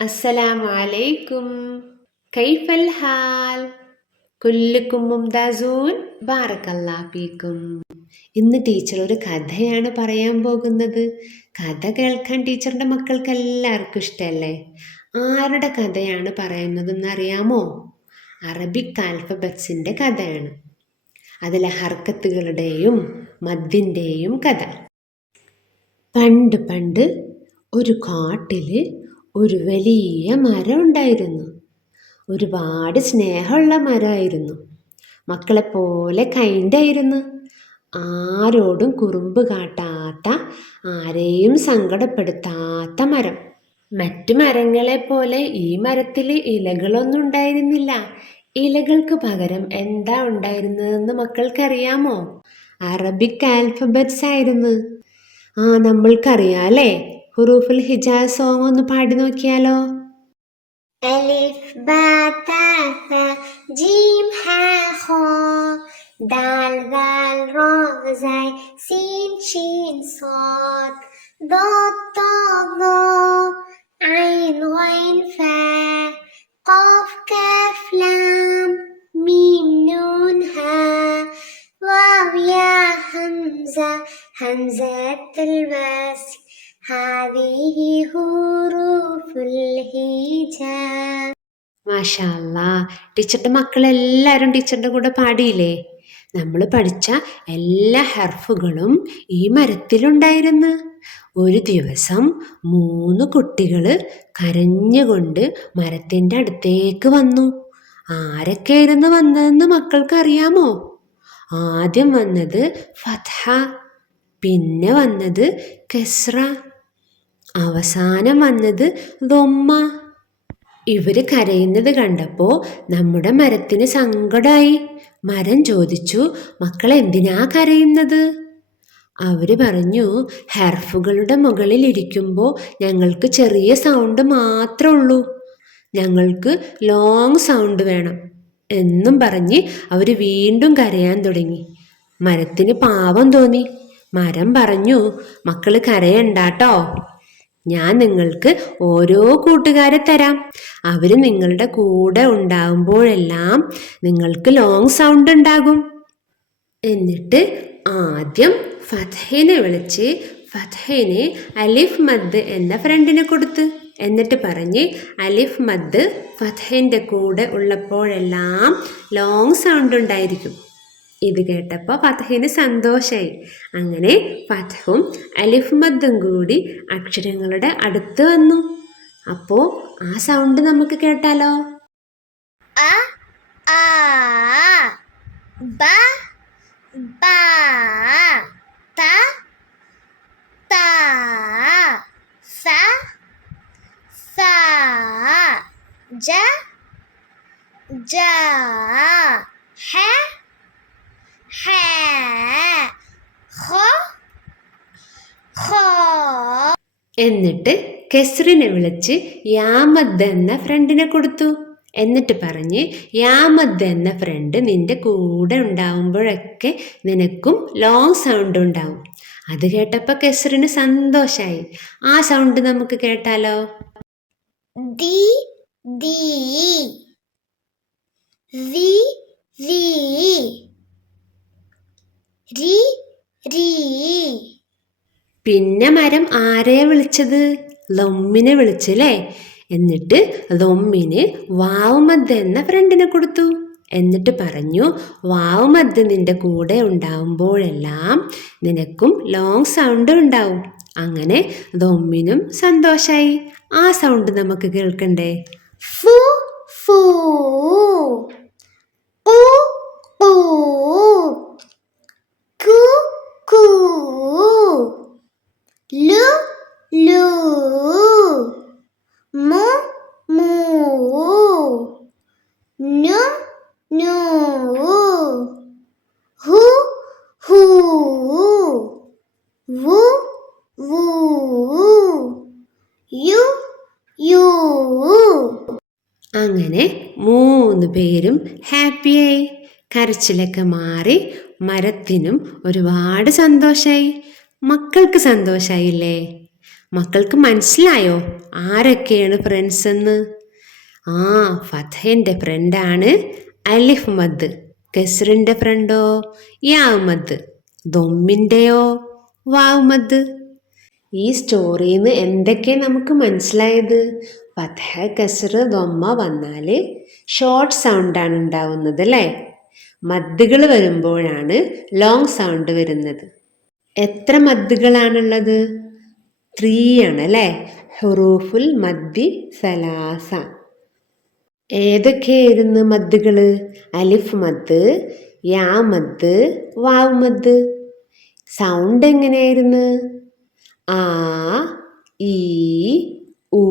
السلام عليكم. كيف الحال? كلكم ممتازون. بارك الله فيكم. ഇന്ന് ടീച്ചർ ഒരു കഥയാണ് പറയാൻ പോകുന്നത്. കഥ കേൾക്കാൻ ടീച്ചറിന്റെ മക്കൾക്ക് എല്ലാവർക്കും ഇഷ്ടമല്ലേ? ആരുടെ കഥയാണ് പറയുന്നതെന്ന് അറിയാമോ? അറബിക് ആൽഫബറ്റ്സിന്റെ കഥയാണ്. അതിലെ ഹർക്കത്തുകളുടെയും മദ്ദിന്റെയും കഥ. പണ്ട് പണ്ട് ഒരു കാട്ടില് ഒരു വലിയ മരം ഉണ്ടായിരുന്നു. ഒരുപാട് സ്നേഹമുള്ള മരമായിരുന്നു. മക്കളെപ്പോലെ കൈൻഡായിരുന്നു. ആരോടും കുറുമ്പ് കാട്ടാത്ത, ആരെയും സങ്കടപ്പെടുത്താത്ത മരം. മറ്റു മരങ്ങളെ പോലെ ഈ മരത്തിൽ ഇലകളൊന്നും ഉണ്ടായിരുന്നില്ല. ഇലകൾക്ക് പകരം എന്താ ഉണ്ടായിരുന്നതെന്ന് മക്കൾക്കറിയാമോ? അറബിക് ആൽഫബറ്റ്സ് ആയിരുന്നു. നമ്മൾക്കറിയാം അല്ലേ? ഹുറൂഫുൽ ഹിജാസ് സോങ് ഒന്ന് പാടി നോക്കിയാലോ? ألف باء تاء ثاء جيم حاء خاء دال ذال راء زاي سين شين صاد ضاد طاء ظاء عين غين فاء قاف كاف لام ميم نون هاء واو يا همزة همزة الوصل هذه حروف الهجاء. മാഷാ അല്ലാ, ടീച്ചറുടെ മക്കളെല്ലാവരും ടീച്ചറുടെ കൂടെ പാടിയില്ലേ? നമ്മൾ പഠിച്ച എല്ലാ ഹർഫുകളും ഈ മരത്തിലുണ്ടായിരുന്നു. ഒരു ദിവസം 3 കുട്ടികൾ കരഞ്ഞുകൊണ്ട് മരത്തിൻ്റെ അടുത്തേക്ക് വന്നു. ആരൊക്കെയായിരുന്നു വന്നതെന്ന് മക്കൾക്കറിയാമോ? ആദ്യം വന്നത് ഫത്ഹ, പിന്നെ വന്നത് കെസ്ര, അവസാനം വന്നത് ദൊമ്മ. ഇവര് കരയുന്നത് കണ്ടപ്പോൾ നമ്മുടെ മരത്തിന് സങ്കടമായി. മരം ചോദിച്ചു, മക്കൾ എന്തിനാ കരയുന്നത്? അവര് പറഞ്ഞു, ഹർഫുകളുടെ മുകളിൽ ഇരിക്കുമ്പോൾ ഞങ്ങൾക്ക് ചെറിയ സൗണ്ട് മാത്രമേ ഉള്ളൂ, ഞങ്ങൾക്ക് ലോങ് സൗണ്ട് വേണം എന്നും പറഞ്ഞ് അവർ വീണ്ടും കരയാൻ തുടങ്ങി. മരത്തിന് പാവം തോന്നി. മരം പറഞ്ഞു, മക്കൾ കരയണ്ടാട്ടോ, ഞാൻ നിങ്ങൾക്ക് ഓരോ കൂട്ടുകാരെ തരാം. അവർ നിങ്ങളുടെ കൂടെ ഉണ്ടാകുമ്പോഴെല്ലാം നിങ്ങൾക്ക് ലോങ് സൗണ്ട് ഉണ്ടാകും. എന്നിട്ട് ആദ്യം ഫത്ഹനെ വിളിച്ച് ഫത്ഹനെ അലിഫ് മദ് എന്ന ഫ്രണ്ടിനെ കൊടുത്ത്, എന്നിട്ട് പറഞ്ഞ് അലിഫ് മദ് ഫത്ഹൻ്റെ കൂടെ ഉള്ളപ്പോഴെല്ലാം ലോങ് സൗണ്ട് ഉണ്ടായിരിക്കും. ഇത് കേട്ടപ്പോൾ ഫത്ഹിന് സന്തോഷമായി. അങ്ങനെ ഫത്ഹും അലിഫ് മദ്ദും കൂടി അക്ഷരങ്ങളുടെ അടുത്ത് വന്നു. അപ്പോൾ ആ സൗണ്ട് നമുക്ക് കേട്ടാലോ? أ آ ب با ت تا ث ثا ج جا ح ح خ خ. എന്നിട്ട് കെസ്റിനെ വിളിച്ച് യാമദ് എന്ന ഫ്രണ്ടിനെ കൊടുത്തു. എന്നിട്ട് പറഞ്ഞ്, യാമദ് എന്ന ഫ്രണ്ട് നിന്റെ കൂടെ ഉണ്ടാവുമ്പോഴൊക്കെ നിനക്കും ലോങ് സൗണ്ട് ഉണ്ടാവും. അത് കേട്ടപ്പോൾ കെസ്റിന് സന്തോഷമായി. ആ സൗണ്ട് നമുക്ക് കേട്ടാലോ? ദി ദി രി രി രി രി. പിന്നെ മരം ആരെയാ വിളിച്ചത്? ലൊമ്മിനെ വിളിച്ചല്ലേ? എന്നിട്ട് ലൊമ്മിന് വാവുമദ് എന്ന ഫ്രണ്ടിനെ കൊടുത്തു. എന്നിട്ട് പറഞ്ഞു, വാവുമദ് നിന്റെ കൂടെ ഉണ്ടാവുമ്പോഴെല്ലാം നിനക്കും ലോങ് സൗണ്ട് ഉണ്ടാവും. അങ്ങനെ ലൊമ്മിനും സന്തോഷായി. ആ സൗണ്ട് നമുക്ക് കേൾക്കണ്ടേ? ഫു ഫു ഉ ഉ കു കു ലു ലു മു മു നു നു ഹു ഹു വു വു യു യു. അങ്ങനെ 3 പേരും ഹാപ്പിയായി. കരച്ചിലൊക്കെ മാറി. മരത്തിനും ഒരുപാട് സന്തോഷമായി. മക്കൾക്ക് സന്തോഷമായില്ലേ? മക്കൾക്ക് മനസ്സിലായോ ആരൊക്കെയാണ് ഫ്രണ്ട്സ് എന്ന്? ആ, ഫതഹിൻ്റെ ഫ്രണ്ടാണ് അലിഫ് മദ്. കെസ്റിൻ്റെ ഫ്രണ്ടോ യാവ് മദ്. ദൊമ്മിൻ്റെയോ വാവ് മദ്. ഈ സ്റ്റോറിയിൽ നിന്ന് എന്തൊക്കെ നമുക്ക് മനസ്സിലായത്? ഫതഹ, കസ്ർ, ദൊമ്മ വന്നാൽ ഷോർട്ട് സൗണ്ടാണ് ഉണ്ടാവുന്നത് അല്ലേ? മദ്ദുകൾ വരുമ്പോഴാണ് ലോങ് സൗണ്ട് വരുന്നത്. എത്ര മദ്ദുകളാണുള്ളത്? 3 ആണ് അല്ലേ? ഹുറൂഫുൽ മദ്ദി സലാസ. ഏതൊക്കെയായിരുന്നു മദ്ദുകൾ? അലിഫ് മദ്, യാ മദ്, വാവ് മദ്. സൗണ്ട് എങ്ങനെയായിരുന്നു? ആ, ഈ, ഊ.